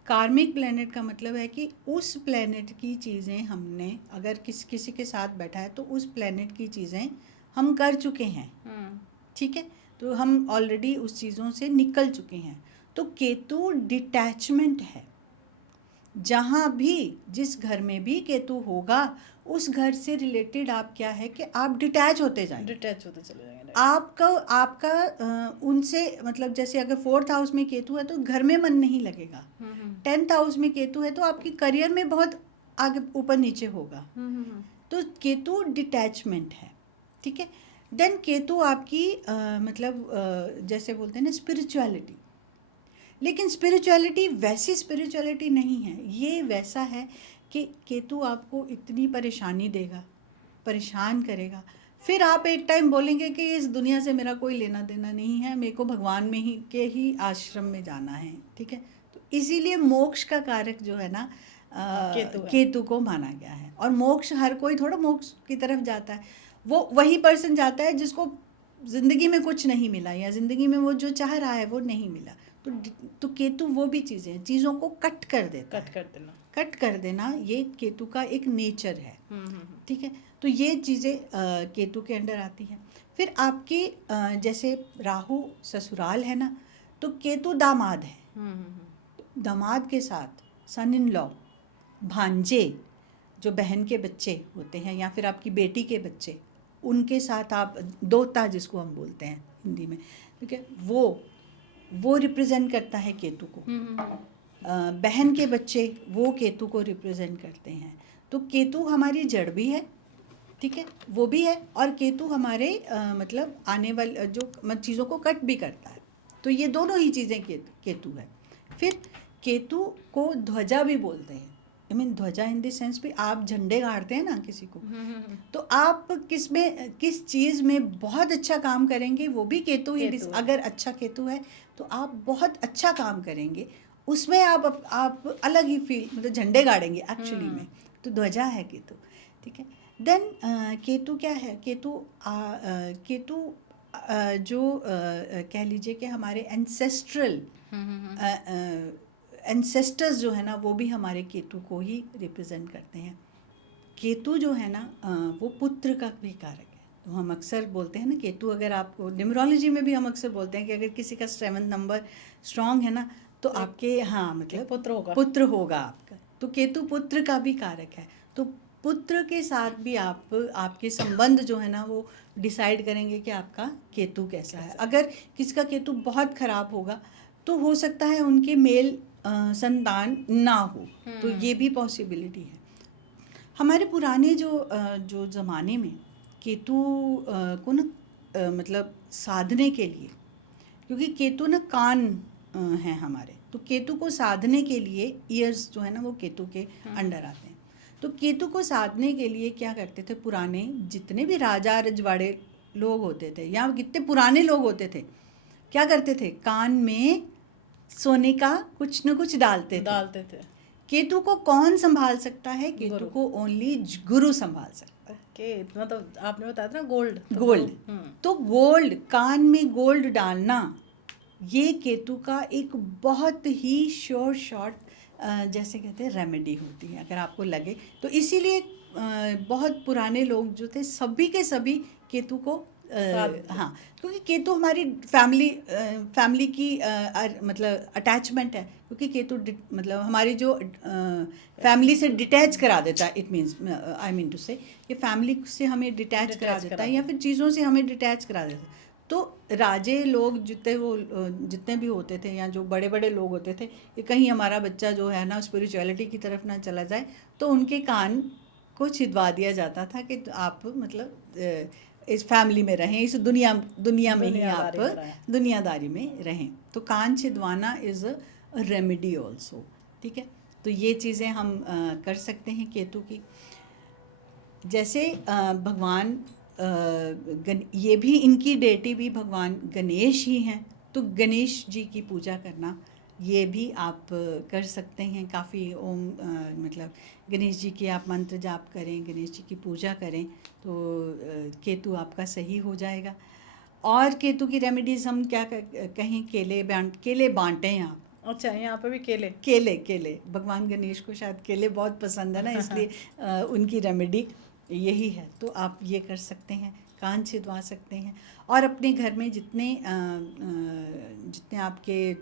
कार्मिक प्लैनेट का मतलब है कि उस प्लैनेट की चीज़ें हमने अगर किसी के साथ बैठा है तो उस प्लैनेट की चीज़ें हम कर चुके हैं, ठीक है। तो हम ऑलरेडी उस चीज़ों से निकल चुके हैं। तो केतु डिटैचमेंट है। जहाँ भी, जिस घर में भी केतु होगा, उस घर से रिलेटेड आप क्या है कि आप डिटैच होते जाएंगे, डिटैच होते चले जाएंगे। आपका उनसे जैसे अगर 4th हाउस में केतु है तो घर में मन नहीं लगेगा। 10th हाउस में केतु है तो आपकी करियर में बहुत आगे ऊपर नीचे होगा। तो केतु डिटैचमेंट है, ठीक है। देन केतु आपकी जैसे बोलते हैं ना स्पिरिचुअलिटी, लेकिन स्पिरिचुअलिटी वैसी स्पिरिचुअलिटी नहीं है। ये वैसा है कि केतु आपको इतनी परेशानी देगा, परेशान करेगा, फिर आप एक टाइम बोलेंगे कि इस दुनिया से मेरा कोई लेना देना नहीं है, मेरे को भगवान में ही आश्रम में जाना है, ठीक है। तो इसीलिए मोक्ष का कारक जो है ना केतु को माना गया है। और मोक्ष हर कोई थोड़ा मोक्ष की तरफ जाता है, वो वही पर्सन जाता है जिसको ज़िंदगी में कुछ नहीं मिला या ज़िंदगी में वो जो चाह रहा है वो नहीं मिला। तो केतु वो भी चीज़ें, चीज़ों को कट कर देना, ये केतु का एक नेचर है, ठीक है। तो ये चीज़ें केतु के अंडर आती हैं। फिर आपके जैसे राहु ससुराल है ना, तो केतु दामाद है। दामाद के साथ सन इन लॉ, भांजे, जो बहन के बच्चे होते हैं या फिर आपकी बेटी के बच्चे, उनके साथ आप दोता जिसको हम बोलते हैं हिंदी में, ठीक है, वो रिप्रेजेंट करता है केतु को। बहन के बच्चे वो केतु को रिप्रेजेंट करते हैं। तो केतु हमारी जड़ भी है, ठीक है, वो भी है, और केतु हमारे आने वाले जो चीज़ों को कट भी करता है। तो ये दोनों ही चीज़ें केतु है। फिर केतु को ध्वजा भी बोलते हैं। आई मीन ध्वजा इन द सेंस भी आप झंडे गाड़ते हैं ना किसी को, तो आप किस चीज़ में बहुत अच्छा काम करेंगे वो भी केतु ही। अगर अच्छा केतु है तो आप बहुत अच्छा काम करेंगे, उसमें आप अलग ही फील झंडे गाड़ेंगे एक्चुअली में। तो ध्वजा है केतु, ठीक है। देन केतु क्या है, केतु जो कह लीजिए कि हमारे एंसेस्टर्स जो है ना, वो भी हमारे केतु को ही रिप्रेजेंट करते हैं। केतु जो है ना वो पुत्र का भी कारक है। तो हम अक्सर बोलते हैं ना केतु, अगर आपको न्यूमरोलॉजी में भी हम अक्सर बोलते हैं कि अगर किसी का 7th नंबर स्ट्रांग है ना तो आपके पुत्र होगा आपका। तो केतु पुत्र का भी कारक है। तो पुत्र के साथ भी आपके संबंध जो है ना वो डिसाइड करेंगे कि आपका केतु कैसा है। अगर किसी का केतु बहुत खराब होगा तो हो सकता है उनके मेल संतान ना हो, तो ये भी पॉसिबिलिटी है। हमारे पुराने जो ज़माने में केतु को ना साधने के लिए, क्योंकि केतु ना कान हैं हमारे, तो केतु को साधने के लिए ईयर्स जो है ना वो केतु के अंडर आते हैं। तो केतु को साधने के लिए क्या करते थे पुराने जितने भी राजा रजवाड़े लोग होते थे या कितने पुराने लोग होते थे, क्या करते थे, कान में सोने का कुछ न कुछ डालते थे केतु को कौन संभाल सकता है? केतु गुरु। को ओनली गुरु संभाल सकता है। ओके, मतलब आपने बताया था ना गोल्ड, तो गोल्ड, हम्म, तो गोल्ड, कान में गोल्ड डालना, ये केतु का एक बहुत ही श्योर शॉट जैसे कहते हैं रेमेडी होती है, अगर आपको लगे तो। इसीलिए बहुत पुराने लोग जो थे सभी के सभी केतु को साथ थे। हाँ, क्योंकि केतु हमारी फैमिली की मतलब अटैचमेंट है, क्योंकि केतु मतलब हमारी जो फैमिली से डिटैच करा देता है, it means I mean to say कि फैमिली से हमें डिटैच करा देता है, या फिर चीज़ों से हमें डिटैच करा देता है। तो राजे लोग जितने भी होते थे, या जो बड़े बड़े लोग होते थे, कि कहीं हमारा बच्चा जो है ना स्पिरिचुअलिटी की तरफ ना चला जाए, तो उनके कान को छिदवा दिया जाता था कि आप मतलब इस फैमिली में रहें, इस दुनिया में ही आप दुनियादारी में रहें। दुनियादारी में रहें। तो कान छिदवाना इज़ अ रेमेडी ऑल्सो, ठीक है। तो ये चीज़ें हम कर सकते हैं केतु की। जैसे भगवान ये भी, इनकी डेटी भी भगवान गणेश ही हैं, तो गणेश जी की पूजा करना ये भी आप कर सकते हैं। काफ़ी ओम मतलब गणेश जी के आप मंत्र जाप करें, गणेश जी की पूजा करें, तो केतु आपका सही हो जाएगा। और केतु की रेमेडीज़ हम क्या कहें, केले बांटें आप। अच्छा, यहाँ पे भी केले। केले भगवान गणेश को शायद केले बहुत पसंद है ना, इसलिए उनकी रेमेडी यही है। तो आप ये कर सकते हैं, कान छिदवा सकते हैं। और अपने घर में जितने आपके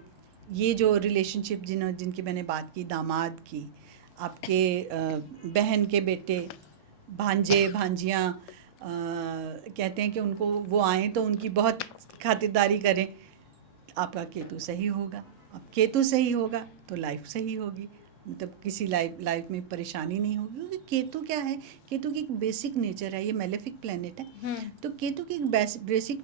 ये जो रिलेशनशिप जिनकी मैंने बात की, दामाद की, आपके बहन के बेटे, भांजे भांजियाँ, कहते हैं कि उनको वो आएँ तो उनकी बहुत खातिरदारी करें, आपका केतु सही होगा। अब केतु सही होगा तो लाइफ सही होगी, मतलब किसी लाइफ में परेशानी नहीं होगी। क्योंकि केतु क्या है, केतु की एक बेसिक नेचर है, ये मेलेफिक प्लैनेट है। तो केतु की एक बेसिक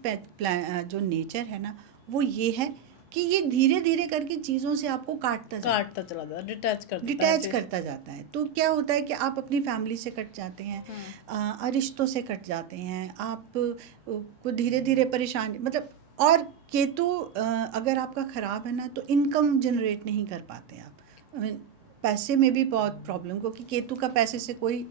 जो नेचर है ना, वो ये है कि ये धीरे धीरे करके चीज़ों से आपको काटता चला जाता, डिटैच डिटैच करता जाता है। तो क्या होता है कि आप अपनी फैमिली से कट जाते हैं, रिश्तों से कट जाते हैं, आप को धीरे धीरे परेशानी, मतलब। और केतु अगर आपका ख़राब है ना, तो इनकम जनरेट नहीं कर पाते आप। पैसे में भी बहुत प्रॉब्लम, क्योंकि केतु का पैसे से कोई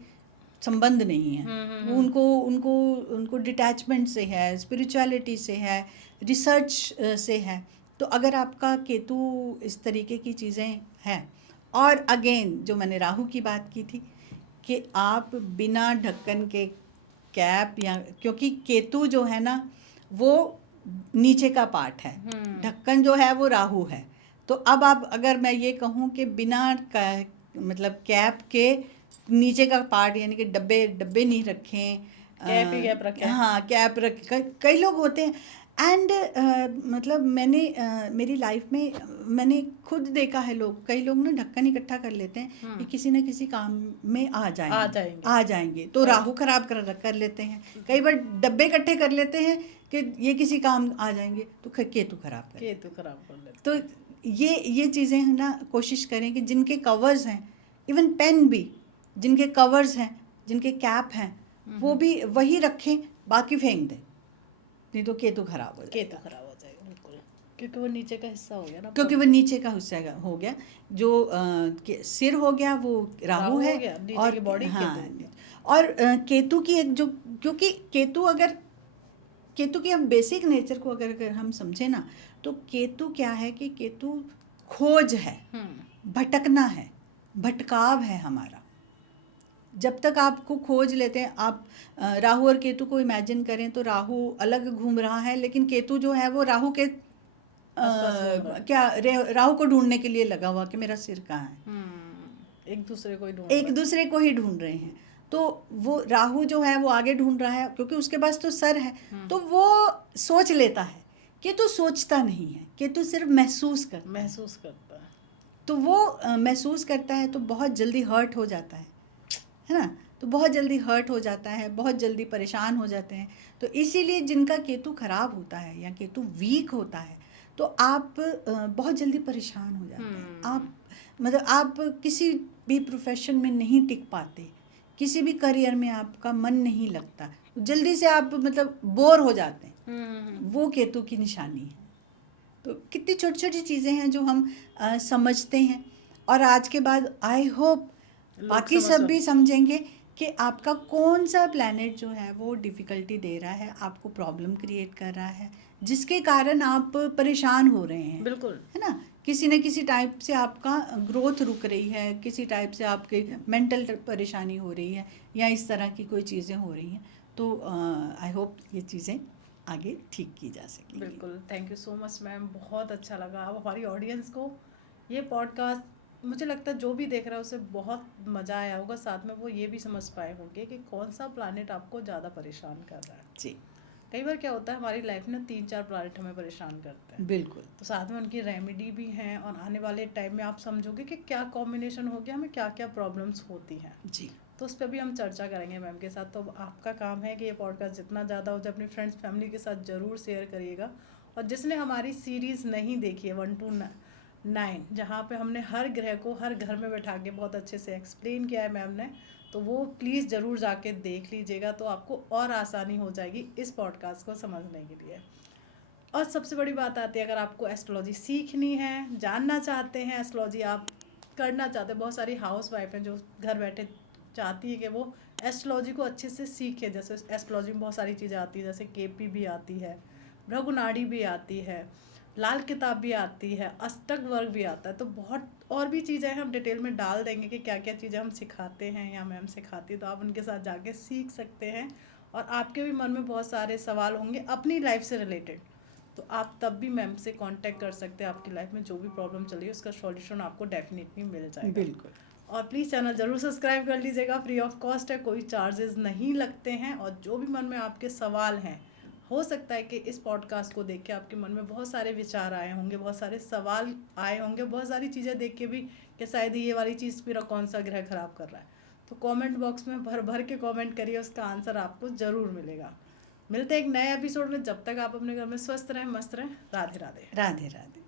संबंध नहीं है। वो उनको डिटैचमेंट से है, स्पिरिचुअलिटी से है, रिसर्च से है। तो अगर आपका केतु इस तरीके की चीज़ें हैं, और अगेन जो मैंने राहु की बात की थी कि आप बिना ढक्कन के कैप, या क्योंकि केतु जो है ना वो नीचे का पार्ट है, ढक्कन जो है वो राहु है। तो अब आप, अगर मैं ये कहूँ कि बिना मतलब कैप के नीचे का पार्ट, यानी कि डब्बे नहीं रखें, कैप ही कैप रखें। हाँ, कैप रख, कई लोग होते हैं। एंड मतलब मैंने मेरी लाइफ में मैंने खुद देखा है, कई लोग ना ढक्कन इकट्ठा कर लेते हैं कि किसी न किसी काम में आ जाएंगे, तो राहु खराब कर लेते हैं। कई बार डब्बे इकट्ठे कर लेते हैं कि ये किसी काम आ जाएंगे, तो केतु खराब कर लेते। तो ये चीज़ें है ना, कोशिश करें कि जिनके कवर्स हैं, इवन पेन भी जिनके कवर्स हैं, जिनके कैप हैं, वो भी वही रखें, बाकी फेंक दें, नहीं तो केतु खराब हो जाएगा। बिल्कुल, क्योंकि वो नीचे का हिस्सा हो गया ना। क्योंकि वो नीचे का हिस्सा हो गया, जो सिर हो गया वो राहु है, और की बॉडी हाँ, केतु। और केतु की एक जो, क्योंकि केतु की हम बेसिक नेचर को अगर हम समझे ना, तो केतु क्या है कि केतु खोज है, भटकना है, भटकाव है हमारा। जब तक आपको खोज लेते हैं आप, राहु और केतु को इमेजिन करें तो राहु अलग घूम रहा है, लेकिन केतु जो है वो राहु के राहु को ढूंढने के लिए लगा हुआ कि मेरा सिर कहाँ है। एक दूसरे को ही ढूंढ रहे हैं। तो वो राहु जो है वो आगे ढूंढ रहा है, क्योंकि उसके पास तो सर है, तो वो सोच लेता है। केतु सोचता नहीं है, केतु सिर्फ महसूस करता है। तो वो महसूस करता है तो बहुत जल्दी हर्ट हो जाता है ना, तो बहुत जल्दी हर्ट हो जाता है, बहुत जल्दी परेशान हो जाते हैं। तो इसीलिए जिनका केतु खराब होता है या केतु वीक होता है, तो आप बहुत जल्दी परेशान हो जाते हैं। आप किसी भी प्रोफेशन में नहीं टिक पाते, किसी भी करियर में आपका मन नहीं लगता, जल्दी से आप मतलब बोर हो जाते हैं। वो केतु की निशानी है। तो कितनी छोटी छोटी चीज़ें हैं जो हम समझते हैं, और आज के बाद आई होप लोग बाकी समझ सब भी समझेंगे कि आपका कौन सा प्लैनेट जो है वो डिफ़िकल्टी दे रहा है, आपको प्रॉब्लम क्रिएट कर रहा है, जिसके कारण आप परेशान हो रहे हैं, बिल्कुल है ना। किसी न किसी टाइप से आपका ग्रोथ रुक रही है, किसी टाइप से आपके मेंटल परेशानी हो रही है, या इस तरह की कोई चीज़ें हो रही हैं। तो आई होप ये चीज़ें आगे ठीक की जा सकेंगी। बिल्कुल। Thank you so much ma'am, बहुत अच्छा लगा। अब हमारी ऑडियंस को ये पॉडकास्ट, मुझे लगता है जो भी देख रहा है उसे बहुत मज़ा आया होगा, साथ में वो ये भी समझ पाए होंगे कि कौन सा प्लानट आपको ज़्यादा परेशान कर रहा है। जी कई बार क्या होता है हमारी लाइफ में 3-4 प्लानट हमें परेशान करते हैं, बिल्कुल। तो साथ में उनकी रेमेडी भी हैं, और आने वाले टाइम में आप समझोगे कि क्या कॉम्बिनेशन हो गया, हमें क्या क्या प्रॉब्लम्स होती हैं, जी तो उस पर भी हम चर्चा करेंगे मैम के साथ। तो अब आपका काम है कि ये पॉडकास्ट जितना ज़्यादा हो जाए अपनी फ्रेंड्स फैमिली के साथ ज़रूर शेयर करिएगा। और जिसने हमारी सीरीज़ नहीं देखी है 1 to 9, जहाँ पे हमने हर ग्रह को हर घर में बैठा के बहुत अच्छे से एक्सप्लेन किया है मैम ने, तो वो प्लीज़ ज़रूर जाके देख लीजिएगा, तो आपको और आसानी हो जाएगी इस पॉडकास्ट को समझने के लिए। और सबसे बड़ी बात आती है, अगर आपको एस्ट्रोलॉजी सीखनी है, जानना चाहते हैं एस्ट्रोलॉजी, आप करना चाहते हैं, बहुत सारी हाउस वाइफ हैं जो घर बैठे चाहती है कि वो एस्ट्रोलॉजी को अच्छे से सीखे। जैसे एस्ट्रोलॉजी में बहुत सारी चीज़ें आती है, जैसे केपी भी आती है, भृगुनाड़ी भी आती है, लाल किताब भी आती है, अष्टक वर्ग भी आता है, तो बहुत और भी चीज़ें हैं। हम डिटेल में डाल देंगे कि क्या क्या चीज़ें हम सिखाते हैं या मैम सिखाती है, तो आप उनके साथ जाके सीख सकते हैं। और आपके भी मन में बहुत सारे सवाल होंगे अपनी लाइफ से रिलेटेड, तो आप तब भी मैम से कांटेक्ट कर सकते हैं। आपकी लाइफ में जो भी प्रॉब्लम चल रही है उसका सॉल्यूशन आपको डेफिनेटली मिल जाएगा। बिल्कुल। और प्लीज़ चैनल ज़रूर सब्सक्राइब कर लीजिएगा, फ्री ऑफ कॉस्ट है, कोई चार्जेस नहीं लगते हैं। और जो भी मन में आपके सवाल हैं, हो सकता है कि इस पॉडकास्ट को देख के आपके मन में बहुत सारे विचार आए होंगे, बहुत सारे सवाल आए होंगे, बहुत सारी चीज़ें देख के भी कि शायद ये वाली चीज़ मेरा कौन सा ग्रह खराब कर रहा है, तो कमेंट बॉक्स में भर भर के कमेंट करिए, उसका आंसर आपको ज़रूर मिलेगा। मिलते हैं एक नए एपिसोड में, जब तक आप अपने घर में स्वस्थ रहें, मस्त रहें। राधे राधे। राधे राधे।